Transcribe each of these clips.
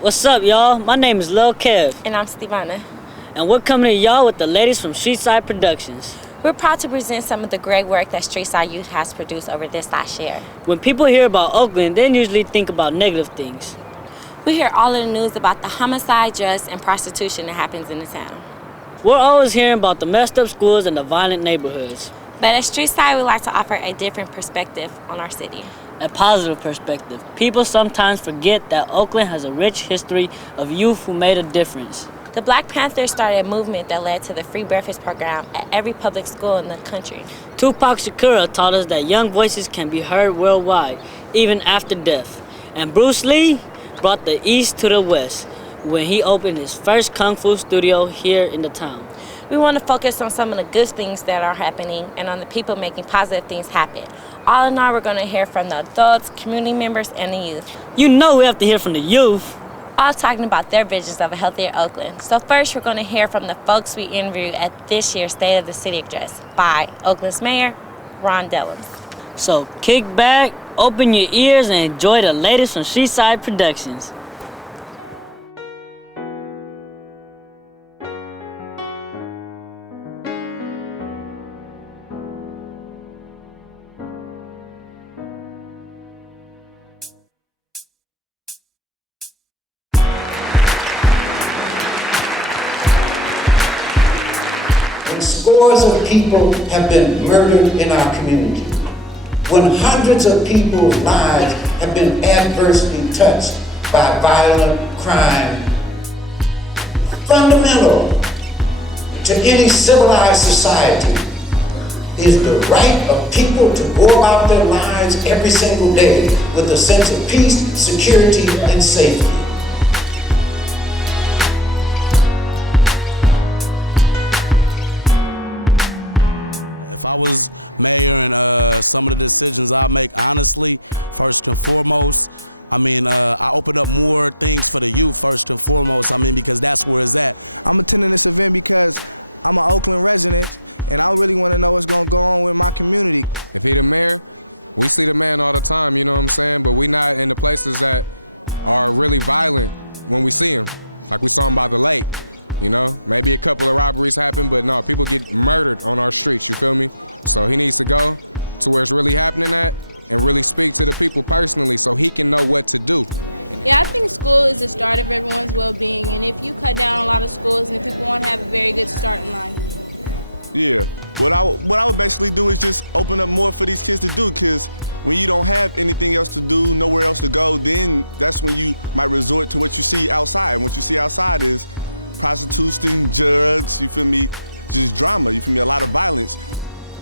What's up, y'all? My name is Lil Kev. And I'm Stevana. And we're coming to y'all with the ladies from Streetside Productions. We're proud to present some of the great work that Streetside Youth has produced over this last year. When people hear about Oakland, they usually think about negative things. We hear all of the news about the homicide, drugs, and prostitution that happens in the town. We're always hearing about the messed up schools and the violent neighborhoods. But at Streetside, we like to offer a different perspective on our city. A positive perspective. People sometimes forget that Oakland has a rich history of youth who made a difference. The Black Panthers started a movement that led to the free breakfast program at every public school in the country. Tupac Shakur taught us that young voices can be heard worldwide, even after death. And Bruce Lee brought the East to the West when he opened his first Kung Fu studio here in the town. We want to focus on some of the good things that are happening and on the people making positive things happen. All in all, we're going to hear from the adults, community members, and the youth. You know we have to hear from the youth. All talking about their visions of a healthier Oakland. So first, we're going to hear from the folks we interviewed at this year's State of the City address by Oakland's Mayor, Ron Dellums. So kick back, open your ears, and enjoy the latest from Streetside Productions. Scores of people have been murdered in our community, when hundreds of people's lives have been adversely touched by violent crime. Fundamental to any civilized society is the right of people to go about their lives every single day with a sense of peace, security, and safety.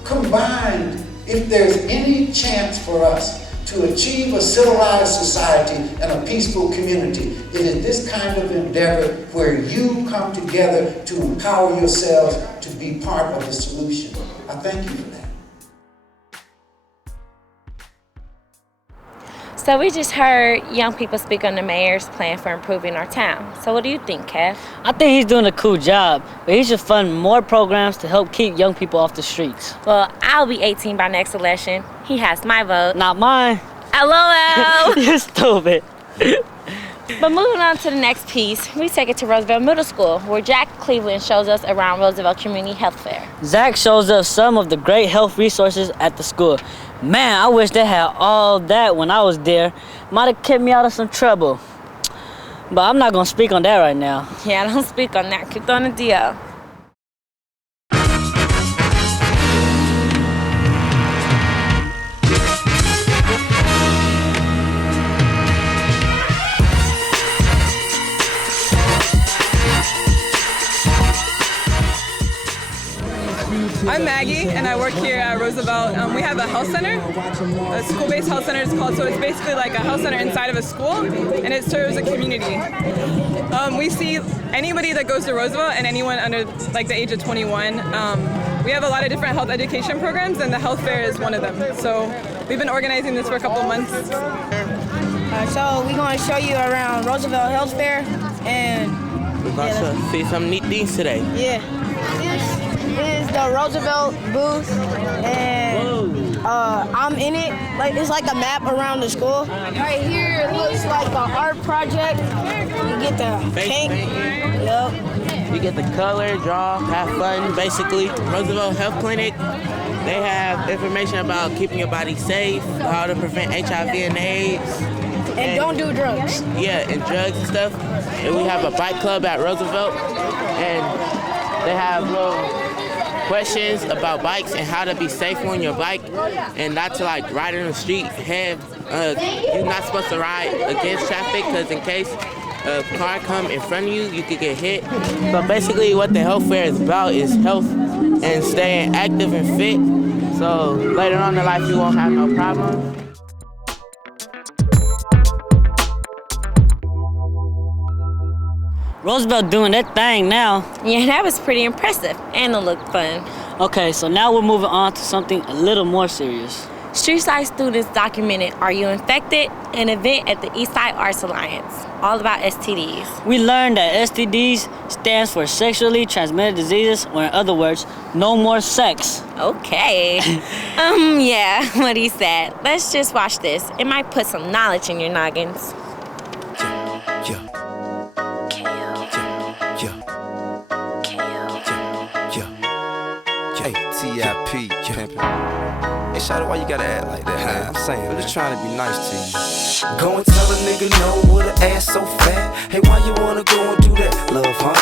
Combined, if there's any chance for us to achieve a civilized society and a peaceful community, it is this kind of endeavor where you come together to empower yourselves to be part of the solution. I thank you for that. So we just heard young people speak on the mayor's plan for improving our town. So what do you think, Kev? I think he's doing a cool job, but he should fund more programs to help keep young people off the streets. Well, I'll be 18 by next election. He has my vote. Not mine. LOL. You're stupid. But moving on to the next piece, we take it to Roosevelt Middle School, where Jack Cleveland shows us around Roosevelt Community Health Fair. Zach shows us some of the great health resources at the school. Man, I wish they had all that when I was there. Might have kept me out of some trouble. But I'm not gonna speak on that right now. Yeah, don't speak on that. Keep on the deal. I'm Maggie, and I work here at Roosevelt. We have a health center, a school-based health center it's called. So it's basically like a health center inside of a school, and it serves a community. We see anybody that goes to Roosevelt and anyone under like the age of 21. We have a lot of different health education programs, and the health fair is one of them. So we've been organizing this for a couple of months. So we're going to show you around Roosevelt Health Fair, and we're going to see some neat things today. Yeah. This is the Roosevelt booth, and I'm in it. Like it's like a map around the school. Right here it looks like an art project. You get the paint. Yep. You get the color, draw, have fun, basically. Roosevelt Health Clinic, they have information about keeping your body safe, how to prevent HIV and AIDS. And don't do drugs. Yeah, and drugs and stuff. And we have a bike club at Roosevelt, and they have little questions about bikes and how to be safe on your bike and not to like ride on the street. You're not supposed to ride against traffic because in case a car come in front of you, you could get hit. So basically what the health fair is about is health and staying active and fit. So later on in life you won't have no problems. Roosevelt doing that thing now. Yeah, that was pretty impressive, and it looked fun. Okay, so now we're moving on to something a little more serious. Streetside students documented Are You Infected? An event at the Eastside Arts Alliance, all about STDs. We learned that STDs stands for sexually transmitted diseases, or in other words, no more sex. Okay. Yeah, what he said. Let's just watch this. It might put some knowledge in your noggins. TIP, pimpin'. Hey, Shawty, why you gotta act like that, man? I'm saying, I'm just trying to be nice to you. Go and tell a nigga no with an ass so fat. Hey, why you wanna go and do that, love, huh?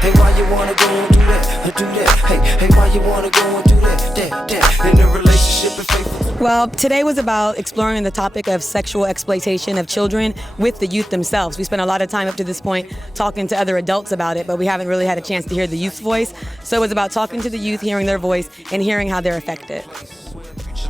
Hey, why you wanna go and do that, do that? Hey, why you wanna go and do that? In a relationship and faithful. Well, today was about exploring the topic of sexual exploitation of children with the youth themselves. We spent a lot of time up to this point talking to other adults about it, but we haven't really had a chance to hear the youth's voice. So it was about talking to the youth, hearing their voice, and hearing how they're affected.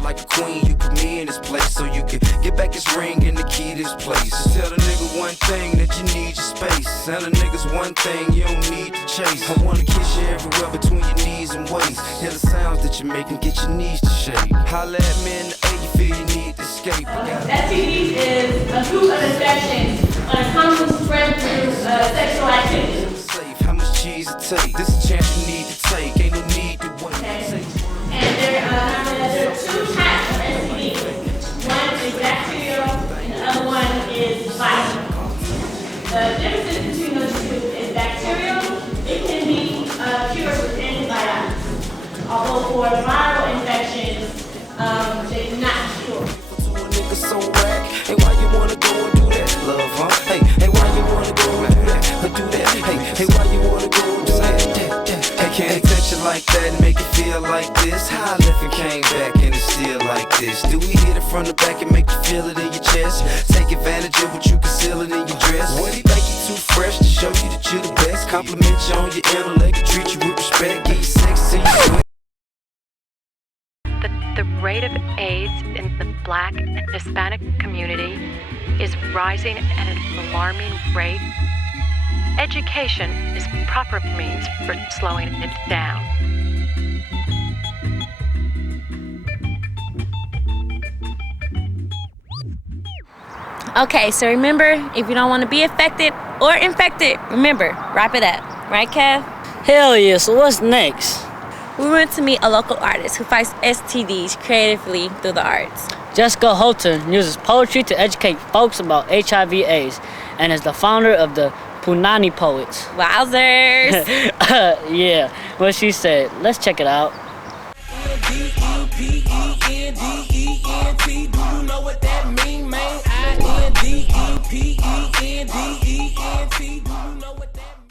Like a queen, you put me in this place so you can get back his ring and the key to this place. Tell a nigga one thing that you need your space. Tell a niggas one thing you don't need to chase. I wanna kiss you everywhere between your knees and waist. Hear the sounds that you make and get your knees to shake. Holla at me in the A, you feel you need to escape. STDs is a group of infections on a common spread through sexual activity. How much cheese it take? This is a chance you need to take. Ain't no need to wait. Okay. And there are two types of STDs. One is bacterial, and the other one is viral. The difference between those two is bacterial. It can be cured with antibiotics. Although for viral infections, they do not cure. So whack. Hey, why you wanna go and do that, love, huh? Hey, why you wanna go and do that? Hey, why you wanna go and do that? Hey, can't touch you like that and make it feel like this. How I left and came back and it's still like this. Do we hit it from the back and make you feel it in your chest? Take advantage of what you concealing in your dress. What he make you too fresh to show you that you're the best? Compliment you on your intellect, treat you with respect, get you sex till you sweat. The rate of AIDS in the Black and Hispanic community is rising at an alarming rate. Education is proper means for slowing it down. Okay, so remember, if you don't want to be affected or infected, remember, wrap it up. Right, Kev? Hell yeah, so what's next? We went to meet a local artist who fights STDs creatively through the arts. Jessica Holton uses poetry to educate folks about HIV/AIDS and is the founder of the Punani Poets. Wowzers! Yeah, what she said. Let's check it out. D-E-P-E-N-D-E-N-T. Do you know what that mean, man? I-N-D-E-P-E-N-D-E-N-T. Do you know what that mean?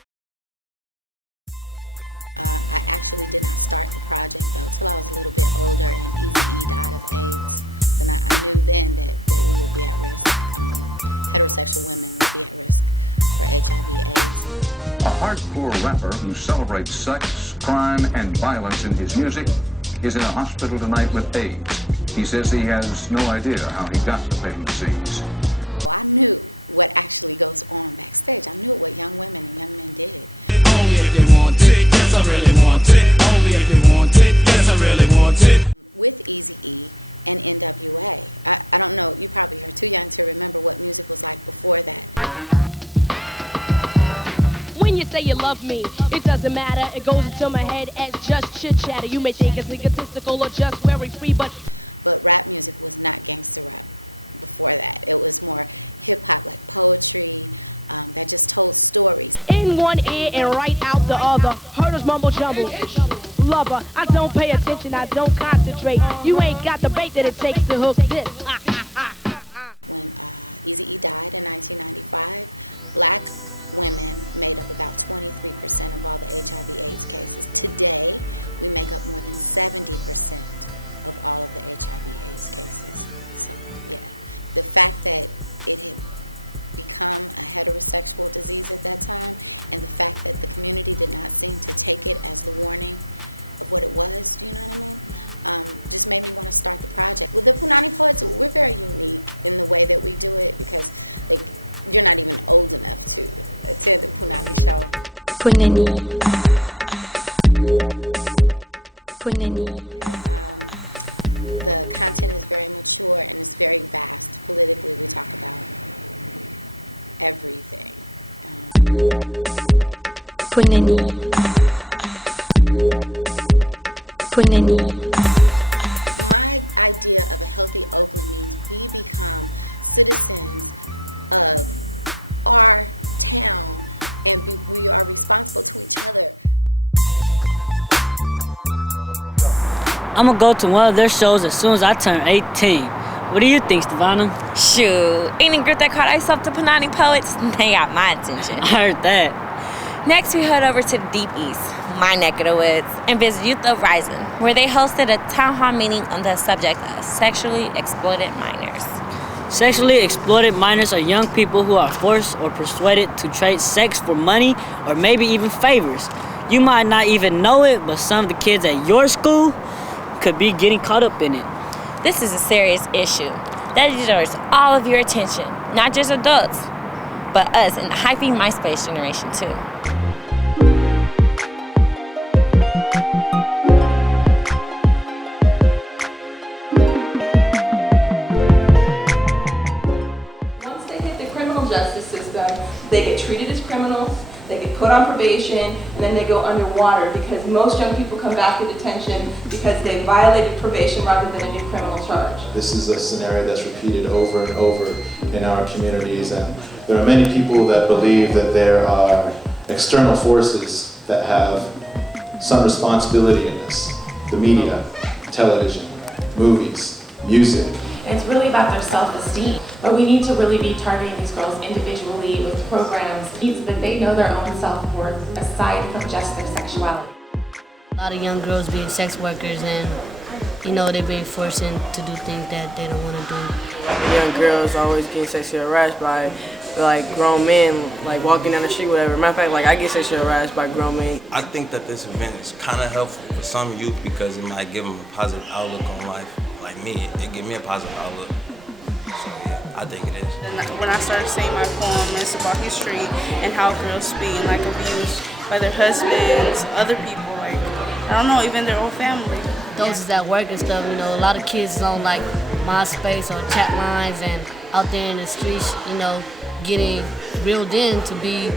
A hardcore rapper who celebrates sex, crime, and violence in his music is in a hospital tonight with AIDS. He says he has no idea how he got the fatal disease. Only if they want it, yes I really want it. Only if they want it, yes I really want it. When you say you love me, it doesn't matter. It goes into my head as just chit chatter. You may think it's egotistical or just very free, but one ear and right out the other. Heard us mumble jumble. Lover, I don't pay attention, I don't concentrate. You ain't got the bait that it takes to hook this. Punani. Punani. Punani. Punani. I'm gonna go to one of their shows as soon as I turn 18. What do you think, Stevana? Shoot, any group that called themselves the Punani Poets, they got my attention. I heard that. Next, we head over to the Deep East, my neck of the woods, and visit Youth Uprising, where they hosted a town hall meeting on the subject of sexually exploited minors. Sexually exploited minors are young people who are forced or persuaded to trade sex for money or maybe even favors. You might not even know it, but some of the kids at your school could be getting caught up in it. This is a serious issue that deserves all of your attention, not just adults, but us in the hyphy MySpace generation too. Once they hit the criminal justice system, they get treated as criminals, they get put on probation, and then they go underwater because most young people come back to detention because they violated probation rather than a new criminal charge. This is a scenario that's repeated over and over in our communities, and there are many people that believe that there are external forces that have some responsibility in this. The media, television, movies, music. It's really about their self-esteem, but we need to really be targeting these girls individually with programs so that they know their own self-worth aside from just their sexuality. A lot of young girls being sex workers and, you know, they're being forced to do things that they don't want to do. Young girls always getting sexually harassed by like grown men, like walking down the street, whatever. Matter of fact, like I get sexually harassed by grown men. I think that this event is kind of helpful for some youth because it might give them a positive outlook on life. Like me, it gave me a positive outlook. So yeah, I think it is. When I started saying my poem, it's about history and how girls being like abused by their husbands, other people, like I don't know, even their own family. Those is at work and stuff, you know, a lot of kids is on like MySpace or chat lines and out there in the streets, you know, getting reeled in to be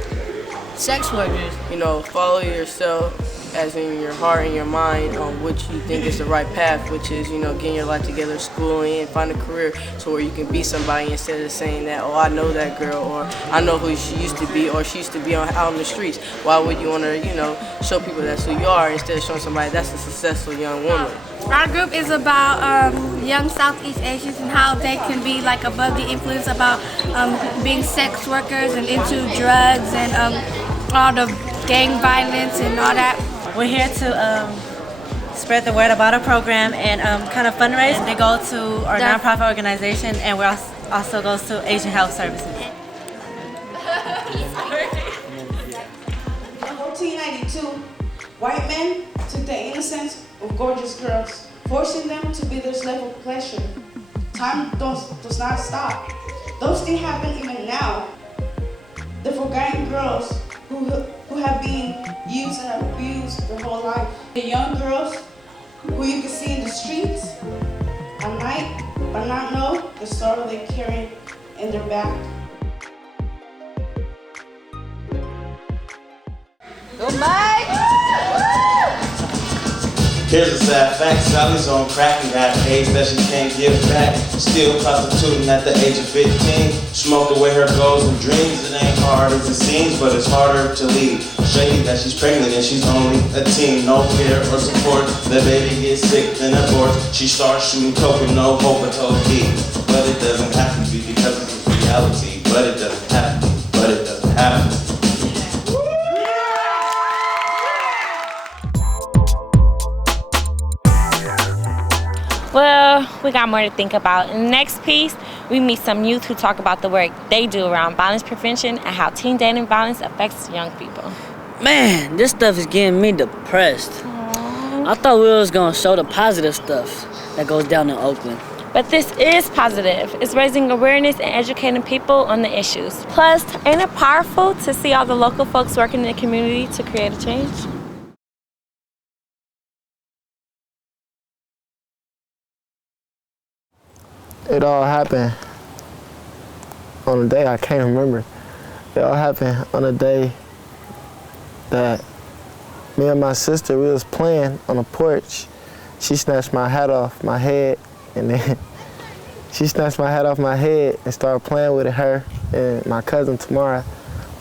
sex workers. You know, follow yourself, as in your heart and your mind on which you think is the right path, which is, you know, getting your life together, schooling, and find a career so where you can be somebody instead of saying that, oh, I know that girl, or I know who she used to be, or she used to be out on the streets. Why would you want to, you know, show people that's who you are instead of showing somebody that's a successful young woman? Our group is about young Southeast Asians and how they can be like above the influence about being sex workers and into drugs and all the gang violence and all that. We're here to spread the word about our program and kind of fundraise. They go to our nonprofit organization, and we also goes to Asian Health Services. In 1492, white men took the innocence of gorgeous girls, forcing them to be their slave of pleasure. Time does not stop. Those things happen even now. The forgotten girls who have been used and abused their whole life. The young girls who you can see in the streets at night, but not know the sorrow they carry in their back. Go Mike! Here's a sad fact, Sally's on crack and got AIDS that she can't give back. Still prostituting at the age of 15. Smoked away her goals and dreams. It ain't hard as it seems, but it's harder to leave. Shady that she's pregnant and she's only a teen. No care or support, the baby gets sick then aborts. She starts shooting coke with no hope until D. But it doesn't have to be because it's reality. But it doesn't have to be, but it doesn't have to be. Well, we got more to think about. In the next piece, we meet some youth who talk about the work they do around violence prevention and how teen dating violence affects young people. Man, this stuff is getting me depressed. I thought we was gonna show the positive stuff that goes down in Oakland. But this is positive. It's raising awareness and educating people on the issues. Plus, ain't it powerful to see all the local folks working in the community to create a change? It all happened on a day I can't remember. It all happened on a day that me and my sister, we was playing on the porch. She snatched my hat off my head, and then she snatched my hat off my head and started playing with it, her and my cousin Tamara.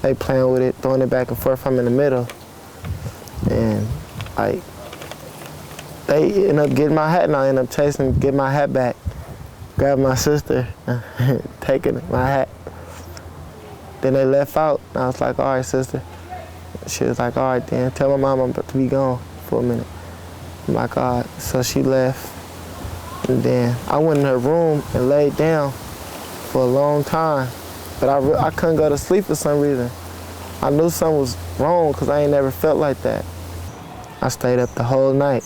They playing with it, throwing it back and forth. I'm in the middle. And like, they end up getting my hat and I end up chasing them, get my hat back. Grabbed my sister, taking my hat. Then they left out, and I was like, all right, sister. She was like, all right, then, tell my mom I'm about to be gone for a minute. I'm like, all right. So she left, and then I went in her room and laid down for a long time, but I couldn't go to sleep for some reason. I knew something was wrong because I ain't never felt like that. I stayed up the whole night.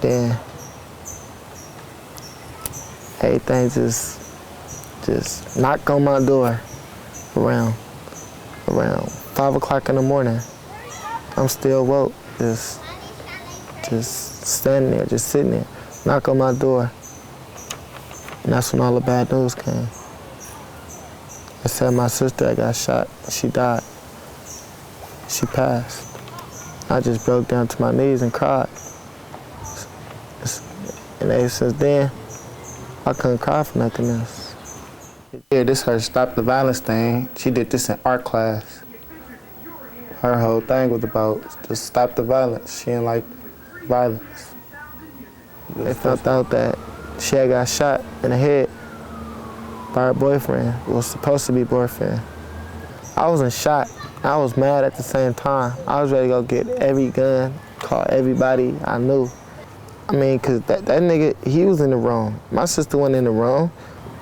Then everything just knocked on my door around 5 o'clock in the morning. I'm still woke, just standing there, just sitting there, knock on my door. And that's when all the bad news came. They said my sister had got shot, she died. She passed. I just broke down to my knees and cried. And ever since then, I couldn't cry for nothing else. Yeah, this her Stop the Violence thing. She did this in art class. Her whole thing was about just stop the violence. She didn't like violence. They found out that she had got shot in the head by her boyfriend, was supposed to be boyfriend. I wasn't shot. I was mad at the same time. I was ready to go get every gun, call everybody I knew. I mean, cause that nigga, he was in the wrong. My sister wasn't in the wrong.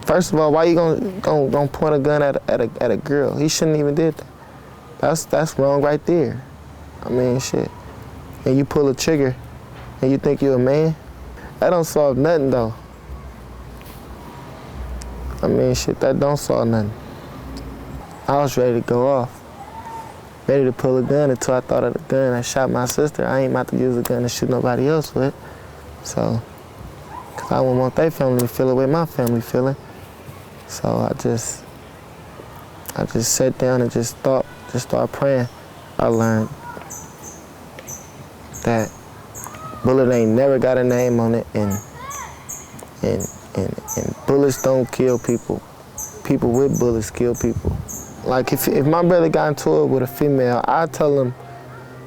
First of all, why you gonna point a gun at a girl? He shouldn't even did that. That's wrong right there. I mean, shit. And you pull a trigger, and you think you're a man? That don't solve nothing though. I mean, shit, that don't solve nothing. I was ready to go off, ready to pull a gun until I thought of the gun that shot my sister. I ain't about to use a gun to shoot nobody else with. So, cause I wouldn't want their family to feel the way my family feeling. So I just sat down and just started praying. I learned that bullet ain't never got a name on it, and bullets don't kill people. People with bullets kill people. Like if my brother got into it with a female, I tell him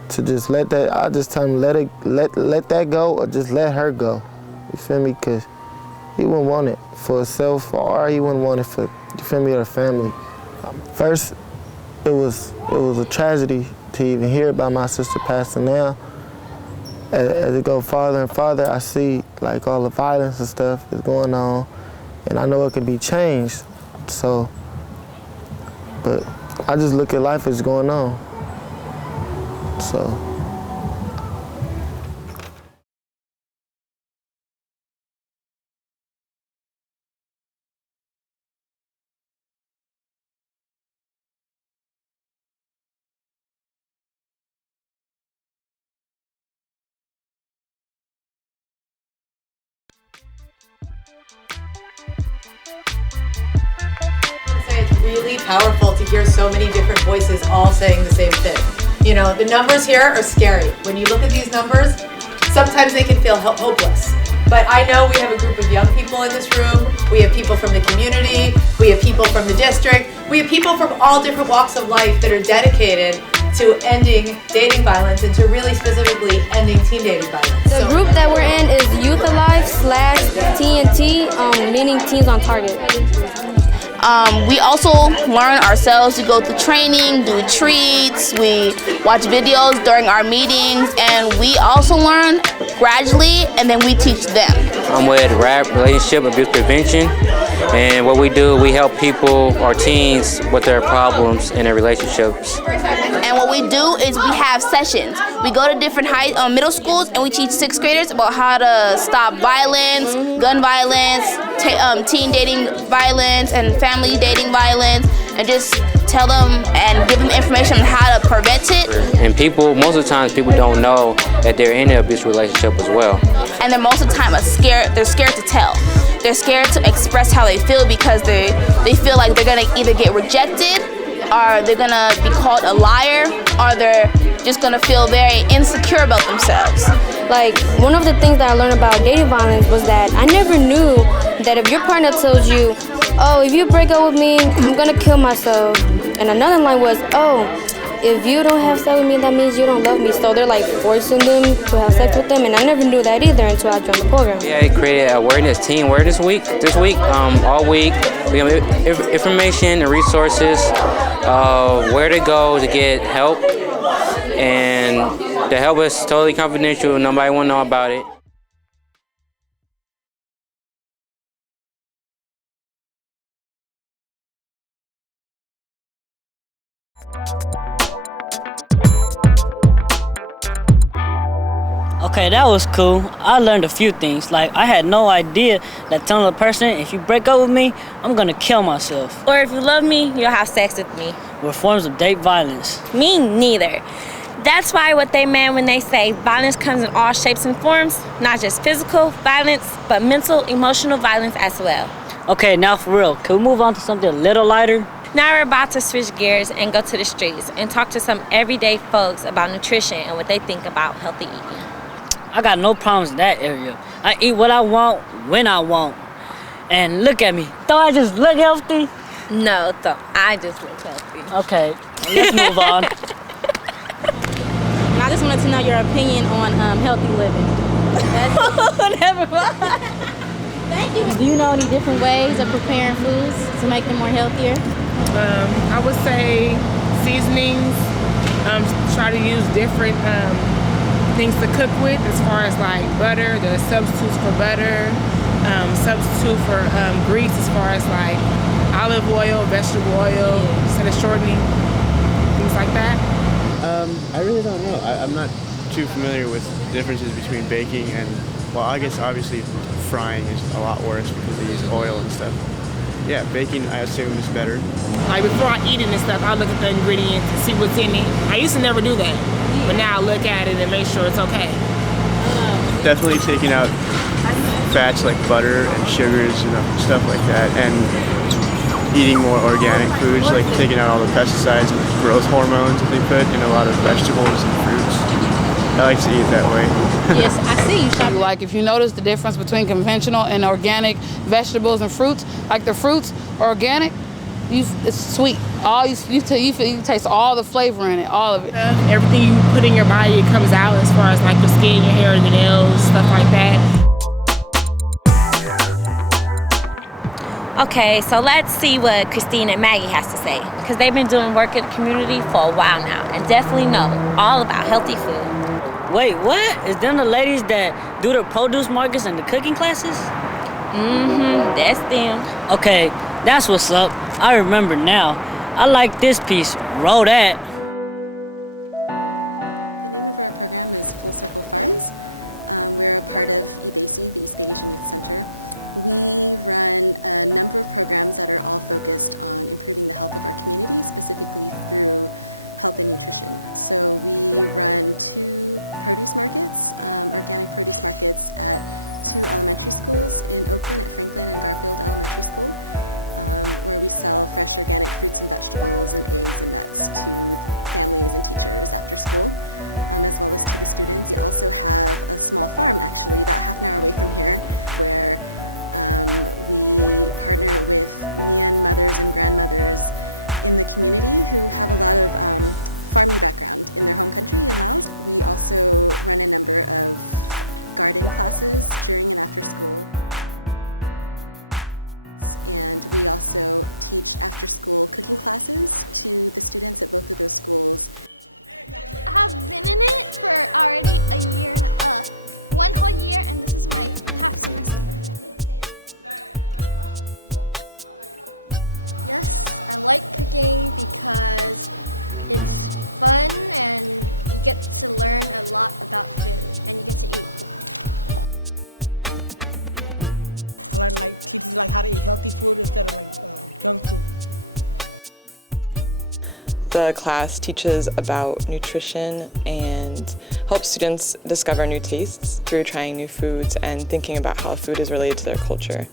to just let that. I just tell him let that go, or just let her go. You feel me? Cause he wouldn't want it for himself, or he wouldn't want it for, you feel me, or the family. First, it was a tragedy to even hear about my sister passing. Now, as it go farther and farther, I see like all the violence and stuff is going on, and I know it can be changed. So, but I just look at life as going on. So. It's really powerful to hear so many different voices all saying the same thing. You know, the numbers here are scary. When you look at these numbers, sometimes they can feel hopeless. But I know we have a group of young people in this room. We have people from the community. We have people from the district. We have people from all different walks of life that are dedicated to ending dating violence and to really specifically ending teen dating violence. The group that we're in is Youth Alive/TNT, meaning Teens on Target. We also learn ourselves. We go through training, do retreats, we watch videos during our meetings, and we also learn gradually, and then we teach them. I'm with RAP, Relationship Abuse Prevention, and what we do, we help people or teens with their problems in their relationships. And what we do is we have sessions. We go to different middle schools and we teach 6th graders about how to stop violence, gun violence, teen dating violence, and family dating violence, and just tell them and give them information on how to prevent it. And people, most of the times, people don't know that they're in an abusive relationship as well. And they're most of the time they're scared to tell. They're scared to express how they feel because they feel like they're gonna either get rejected, or they're gonna be called a liar, or they're just gonna feel very insecure about themselves. Like, one of the things that I learned about dating violence was that I never knew that if your partner tells you, oh, if you break up with me, I'm gonna kill myself. And another line was, oh, if you don't have sex with me, that means you don't love me. So they're like forcing them to have sex with them, and I never knew that either until I joined the program. Yeah, it created Teen Awareness Week this week, all week. We have information and resources, where to go to get help, and the help is totally confidential. Nobody will know about it. Okay, that was cool. I learned a few things. Like, I had no idea that telling a person, if you break up with me, I'm gonna kill myself. Or if you love me, you'll have sex with me. Were forms of date violence. Me neither. That's why what they meant when they say violence comes in all shapes and forms, not just physical violence, but mental, emotional violence as well. Okay, now for real, can we move on to something a little lighter? Now we're about to switch gears and go to the streets and talk to some everyday folks about nutrition and what they think about healthy eating. I got no problems in that area. I eat what I want, when I want. And look at me. Don't I just look healthy? No, don't. I just look healthy. Okay, let's move on. I just wanted to know your opinion on healthy living. Never mind. Thank you. Do you know any different ways of preparing foods to make them more healthier? I would say seasonings. Try to use different things to cook with, as far as like butter. There's substitutes for butter. Substitute for grease, as far as like olive oil, vegetable oil, instead of shortening, things like that. I really don't know. I'm not too familiar with differences between baking and, well, I guess obviously frying is a lot worse because they use oil and stuff. Yeah, baking I assume is better. Like before I eat it and stuff, I look at the ingredients and see what's in it. I used to never do that, but now I look at it and make sure it's okay. Definitely taking out fats like butter and sugars, stuff like that, and eating more organic foods, like taking out all the pesticides and growth hormones that they put in a lot of vegetables and fruits. I like to eat that way. Yes, I see you shop. Like if you notice the difference between conventional and organic vegetables and fruits, like the fruits are organic, it's sweet. You taste all the flavor in it, all of it. Everything you put in your body, it comes out, as far as like your skin, your hair, your nails, stuff like that. Okay, so let's see what Christine and Maggie has to say, because they've been doing work in the community for a while now and definitely know all about healthy food. Wait, what? Is them the ladies that do the produce markets and the cooking classes? That's them. Okay, that's what's up. I remember now. I like this piece. Roll that. The class teaches about nutrition and helps students discover new tastes through trying new foods and thinking about how food is related to their culture.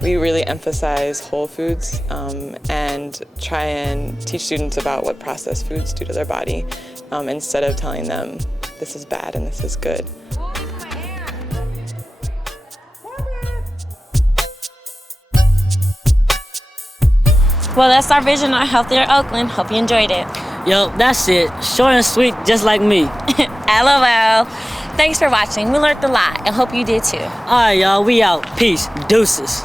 We really emphasize whole foods and try and teach students about what processed foods do to their body instead of telling them this is bad and this is good. Well, that's our vision on Healthier Oakland. Hope you enjoyed it. Yo, that's it. Short and sweet, just like me. LOL. Thanks for watching. We learned a lot and hope you did too. All right, y'all, we out. Peace. Deuces.